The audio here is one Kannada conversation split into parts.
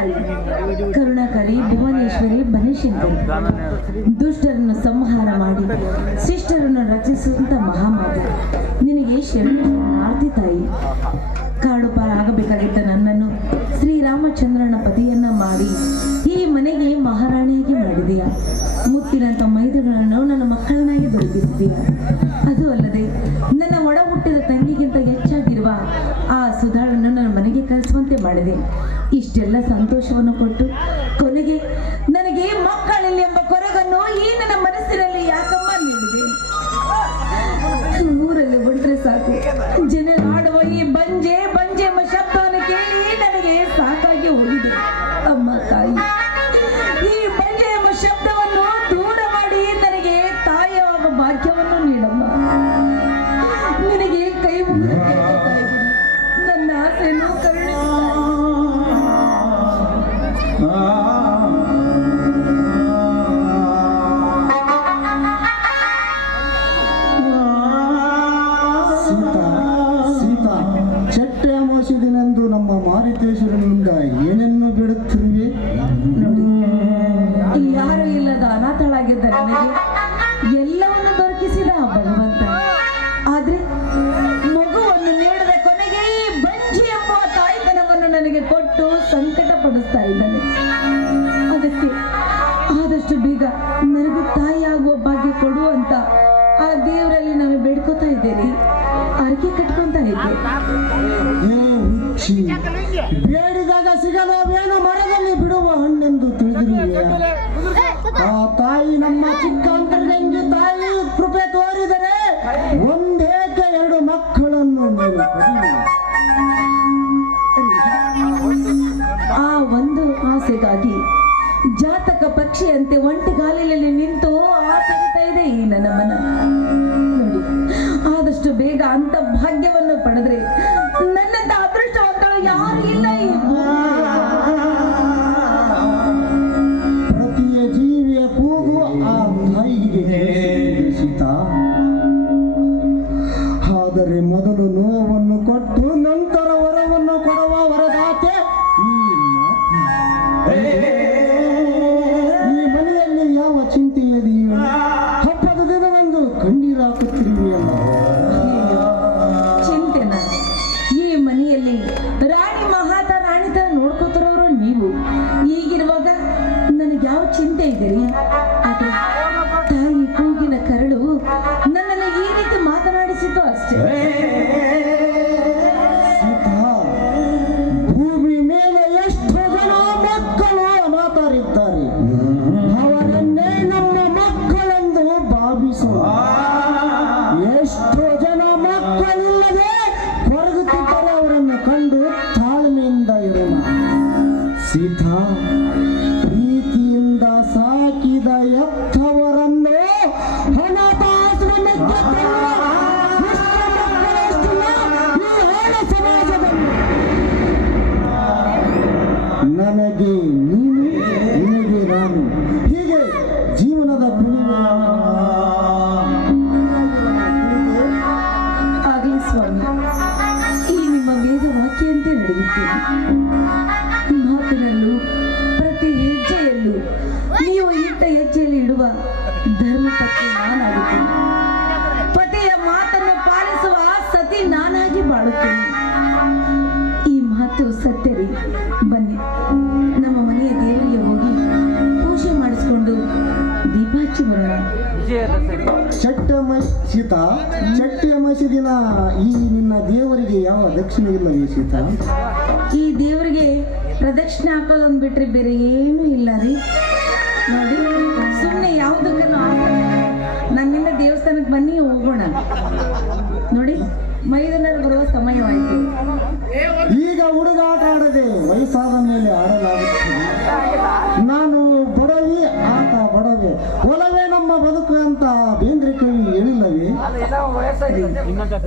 ಕಾಳಿ ಕರುಣಾಕರಿ, ಭುವನೇಶ್ವರಿ, ಬನಶಂಕರಿ. ದುಷ್ಟರನ್ನು ಸಂಹಾರ ಮಾಡಿ, ಶಿಷ್ಟರನ್ನು ರಚಿಸುವಂತ ಮಹಾಮಾತೆ ನಿನಗೆ ಶರಣ ಆರ್ತಿ ತಾಯಿ. ಕಾಡು ಪಾರ ಆಗಬೇಕಾಗಿದ್ದ ನನ್ನನ್ನು ಶ್ರೀರಾಮಚಂದ್ರನ ಪತಿಯನ್ನ ಮಾಡಿ ಈ ಮನೆಗೆ ಮಹಾರಾಣಿಯಾಗಿ ಮಾಡಿದೆಯಾ. ಮುತ್ತಿನಂತ ಮೈದಗಳನ್ನು ನನ್ನ ಮಕ್ಕಳನ್ನಾಗಿ ದೊರಕಿಸಿದೆಯಾ. ಇದ್ದೇನೆ ಅರಕೆ ಕಟ್ಕೊಂತ ಬೇಡಿದಾಗ ಸಿಗಲೋವೇನು ಮರದಲ್ಲಿ ಬಿಡುವ ಹಣ್ಣೆಂದು ತಿಳಿದಿರುವೆ ಆ ತಾಯಿ ನಮ್ಮ ಚಿಕ್ಕ ಅಂತರ್ಗಂಗೆ ತಾಯಿ ಕೃಪೆ ತೋರಿದರೆ ಒಂದೇಕೆ ಎರಡು ಮಕ್ಕಳನ್ನು ನೀನು? ಆ ಒಂದು ಆಸೆಗಾಗಿ ಜಾತಕ ಪಕ್ಷಿಯಂತೆ ಒಂಟಿ ಗಾಲಿನಲ್ಲಿ ನಿಂತು ಆಸೆ ಇದೆ. மனதிலே ನನಗೆ ಯಾವ ಚಿಂತೆ ಇದೆ ಧರ್ಮ ಪತ್ನಿ ನಾನಾಗುತ್ತೇನೆ. ಪತಿಯ ಮಾತನ್ನು ಪಾಲಿಸುವ ಸತಿ ನಾನಾಗಿ ಬಾಳುತ್ತೇನೆ. ಈ ಮಾತು ಸತ್ಯ ರೀ. ಬನ್ನಿ ನಮ್ಮ ಮನೆಯ ದೇವರಿಗೆ ಹೋಗಿ ಪೂಜೆ ಮಾಡಿಸ್ಕೊಂಡು ದೀಪ ಹಚ್ಚಿ ಬರೋಣ. ಶೀತ ಚಟ್ಟಮಸಿ ದಿನ ಈ ನಿನ್ನ ದೇವರಿಗೆ ಯಾವ ದಕ್ಷಿಣೆ ಇಲ್ಲ ಶೀತ ಈ ದೇವರಿಗೆ ಪ್ರದಕ್ಷಿಣೆ ಹಾಕೋದೊಂದು ಬಿಟ್ರೆ ಬೇರೆ ಏನೂ ಇಲ್ಲ ರೀ. ನೋಡಿ.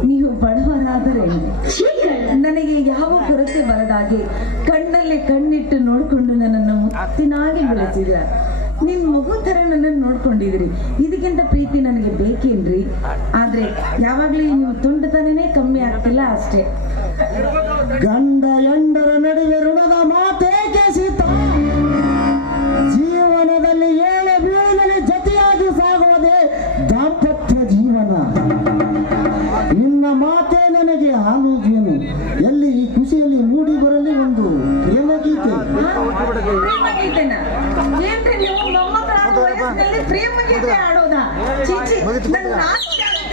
ನೀವು ಬಡವರಾದರೆ ನನಗೆ ಯಾವ ಕೊರತೆ ಬರದಾಗೆ? ಕಣ್ಣಲ್ಲಿ ಕಣ್ಣಿಟ್ಟು ನೋಡಿಕೊಂಡು ನನ್ನನ್ನು ಮುತ್ತಿನಾಗಿ ಬೆಳೆಸಿದ ನಿನ್ ಮಗು ತರ ನನ್ನನ್ನು ನೋಡ್ಕೊಂಡಿದ್ರಿ. ಇದಕ್ಕಿಂತ ಪ್ರೀತಿ ನನಗೆ ಬೇಕೇನ್ರಿ? ಆದ್ರೆ ಯಾವಾಗ್ಲೂ ನೀವು ತುಂಡತನೇ ಕಮ್ಮಿ ಆಗ್ತಿಲ್ಲ ಅಷ್ಟೇ. ಗಂಡ ಎಂಡರ ನಡುವೆ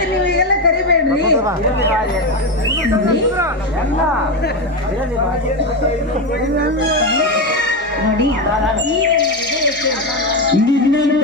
ನೀವು ಎಲ್ಲ ಕರಿಬೇಡ್ರಿ ನೋಡಿ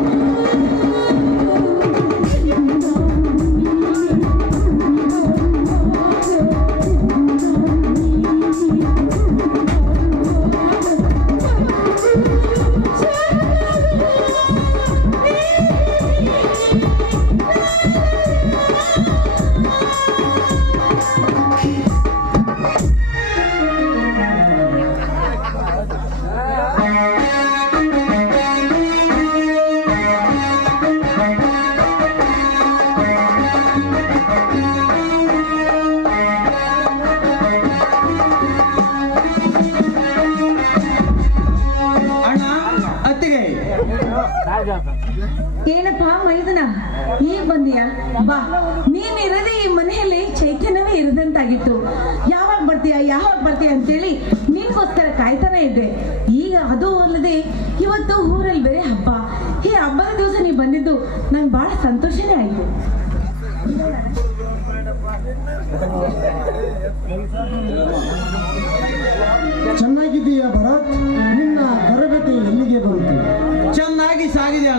ಅಣ್ಣ ಏನಪ್ಪ ಮೈದನ? ಈಗ ಬಂದಿಯಾ? ಬಾ. ನೀನ್ ಇರದೆ ಈ ಮನೆಯಲ್ಲಿ ಚೈತನ್ಯವೇ ಇರದಂತಾಗಿತ್ತು. ಯಾವಾಗ ಬರ್ತೀಯ ಯಾವಾಗ ಬರ್ತೀಯ ಅಂತೇಳಿ ನಿನ್ಗೋಸ್ಕರ ಕಾಯ್ತಾನೆ ಇದ್ದೆ. ಈಗ ಅದು ಅಲ್ಲದೆ ಇವತ್ತು ಊರಲ್ಲಿ ಬೇರೆ ಹಬ್ಬ. ಈ ಹಬ್ಬದ ದಿವಸ ನೀ ಬಂದಿದ್ದು ನಂಗೆ ಬಹಳ ಸಂತೋಷನೇ ಆಯ್ತು. ಚೆನ್ನಾಗಿದೆಯಾ ಭರತ್? ನಿನ್ನ ತರಗತಿ ಎಲ್ಲಿಗೆ ಬರುತ್ತೆ? ಚೆನ್ನಾಗಿ ಸಾಗಿದೆ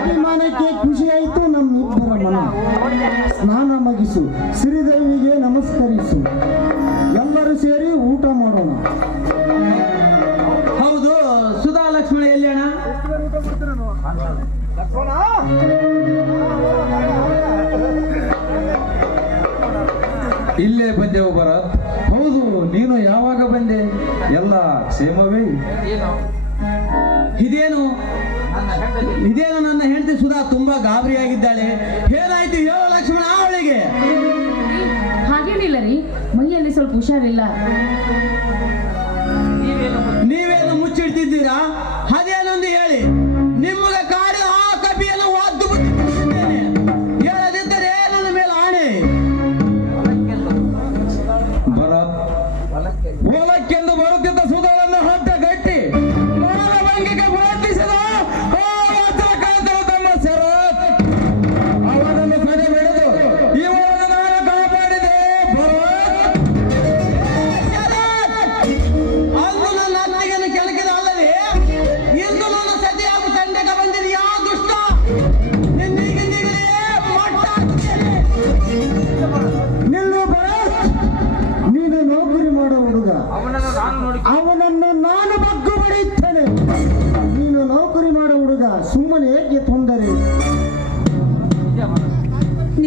ಅಭಿಮಾನಕ್ಕೆ ಖುಷಿಯಾಯಿತು ನಮ್ಮಿಬ್ಬರ ಮನ. ಸ್ನಾನ ಮಗಿಸು ಶ್ರೀದೇವಿಗೆ ನಮಸ್ಕರಿಸು. ಎಲ್ಲರೂ ಸೇರಿ ಊಟ ಮಾಡೋಣ. ಹೌದು ಸುಧಾ ಲಕ್ಷ್ಮಣ ಎಲ್ಲಿ ಅಣ್ಣ? ಇಲ್ಲೇ ಬಂದೆ ಭರತ್ ಹೌದು ನೀನು ಯಾವಾಗ ಬಂದೆ? ಎಲ್ಲ ಕ್ಷೇಮವೇ? ಇದೇನು? ಇದೇನು ನನ್ನ ಹೆಂಡತಿ ಸುಧಾ? ತುಂಬಾ ಗಾಬರಿಯಾಗಿದ್ದಾಳೆ ಏನಾಯ್ತು? ಹೇಳು ಲಕ್ಷ್ಮಣ ಅವಳಿಗೆ. ಹಾಗೇನಿಲ್ಲ ರೀ. ಮೈಯಲ್ಲಿ ಸ್ವಲ್ಪ ಹುಷಾರಿಲ್ಲ. ನೀವೇನು ಮುಚ್ಚಿಡ್ತಿದ್ದೀರಾ?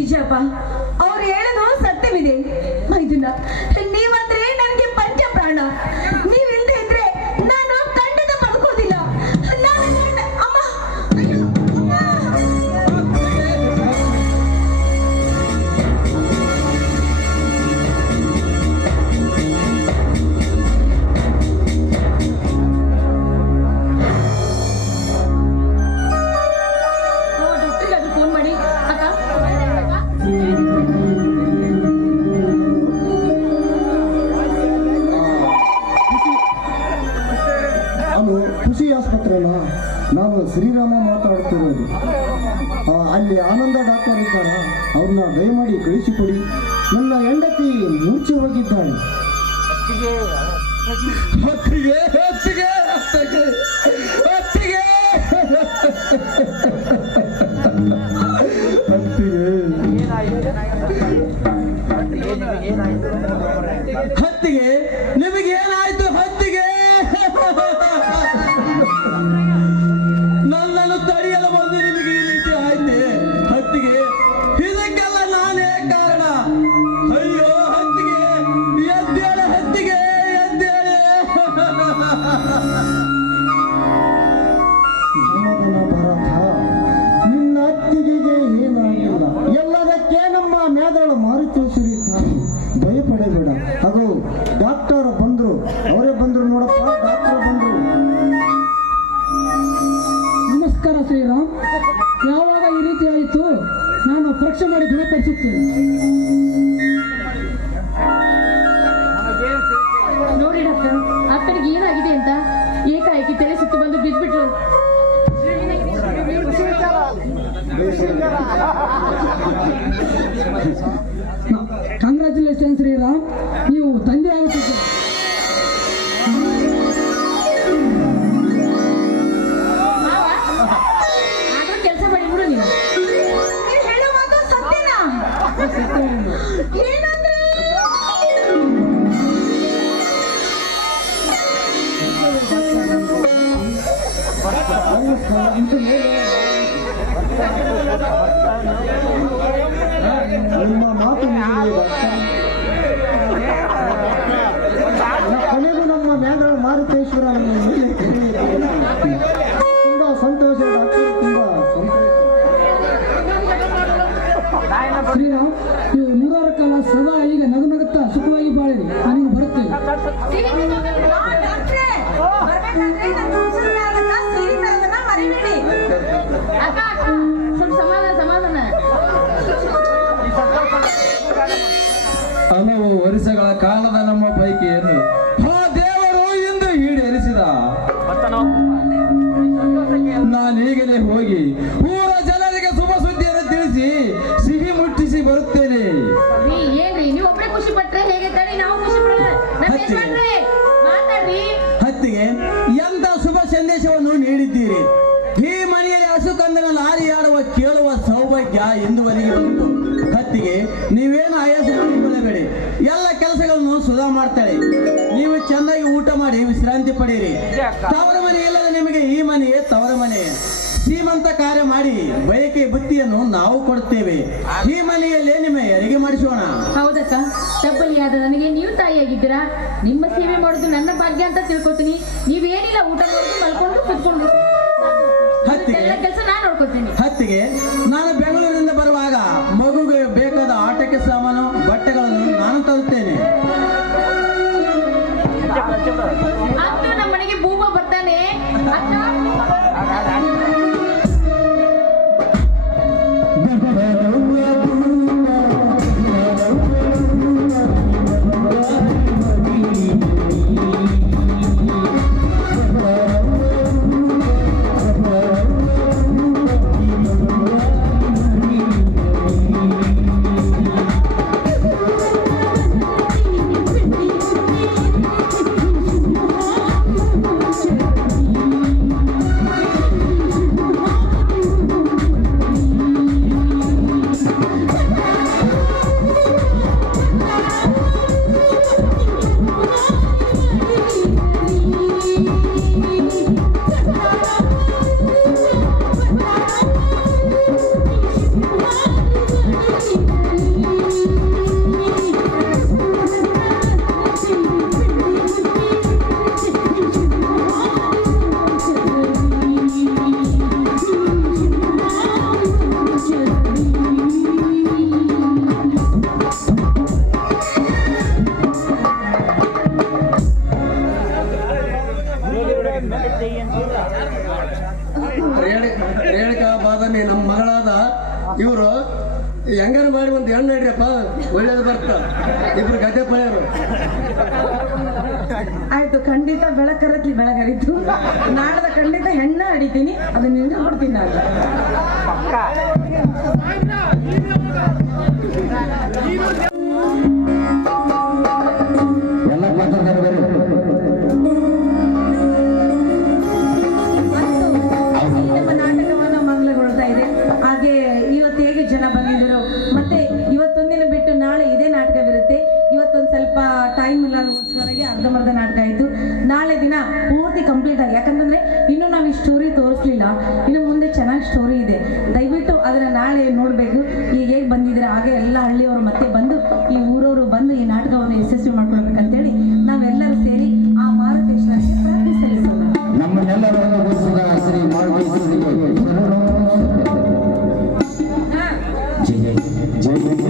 ನಿಜಪ್ಪ. ಅವ್ರು ಹೇಳೋದು ಸತ್ಯವಿದೆ. ಶ್ರೀರಾಮ ಮಾತಾಡ್ತಿರೋದು. ಅಲ್ಲಿ ಆನಂದ ಡಾಕ್ಟರ್ ಇದ್ದಾರ ಅವ್ರನ್ನ ದಯಮಾಡಿ ಕಳಿಸಿಕೊಡಿ. ನನ್ನ ಹೆಂಡತಿ ಮೂರ್ಛೆ ಹೋಗಿದ್ದಾಳೆ. ಬೇಡ. ಅದು ಡಾಕ್ಟರ್ ಬಂದರು. ಅವರೇ ಬಂದರು ನೋಡಪ್ಪ, ಡಾಕ್ಟರ್ ಬಂದರು. ನಮಸ್ಕಾರ ಶ್ರೀರಾಮ್. ಯಾವಾಗ ಈ ರೀತಿ ಆಯಿತು? ನಾನು ಪರೀಕ್ಷೆ ಮಾಡಿ ದೃಢಪಡಿಸುತ್ತೇನೆ ಕಾಲದ ನಮ್ಮ ಪೈಕಿಯನ್ನು ತವರ ಮನೆ ಇಲ್ಲದ ನಿಮಗೆ ಈ ಮನೆಯೇ ತವರ ಮನೆ. ಶ್ರೀಮಂತ ಕಾರ್ಯ ಮಾಡಿ ಬಯಕೆ ಬುತ್ತಿಯನ್ನು ನಾವು ಕೊಡುತ್ತೇವೆ. ಈ ಮನೆಯಲ್ಲೇ ನಿಮ್ಮ ಹೆರಿಗೆ ಮಾಡಿಸೋಣ. ಹೌದಕ್ಕ ತಪ್ಪಲ್ಲಿ ಆದ ನನಗೆ ನೀವು ತಾಯಿಯಾಗಿದ್ದೀರಾ? ನಿಮ್ಮ ಸೇವೆ ಮಾಡೋದು ನನ್ನ ಭಾಗ್ಯ ಅಂತ ತಿಳ್ಕೊತೀನಿ. ನೀವೇನಿಲ್ಲ ಊಟ ಮಲ್ಕೊಂಡು ಕುತ್ಕೊಂಡು. ಹತ್ತಿಗೆ. ಕೆಲಸ ನಾನು ನೋಡ್ಕೊತೀನಿ. ಹತ್ತಿಗೆ. ನಾ ರೇಣುಕಾ ಬಾದಾಮಿ ನಮ್ಮ ಮಗಳಾದ ಇವರು. ಹೆಂಗಾರು ಮಾಡಿ ಒಂದು ಹೆಣ್ಣು ನಡ್ರಿಯಪ್ಪ ಒಳ್ಳೇದು ಬರ್ತ. ಇಬ್ರು ಗದ್ದೆ ಪಳೆಯರು ಆಯ್ತು, ಖಂಡಿತ ಬೆಳಕರತ್ಲಿ ಬೆಳಗರಿದ್ದು ನಾಡದ ಖಂಡಿತ ಹೆಣ್ಣ ಅಡಿತೀನಿ, ಅದು ನಿಮ್ಗೆ ಕೊಡ್ತೀನಿ ನಾನು. যে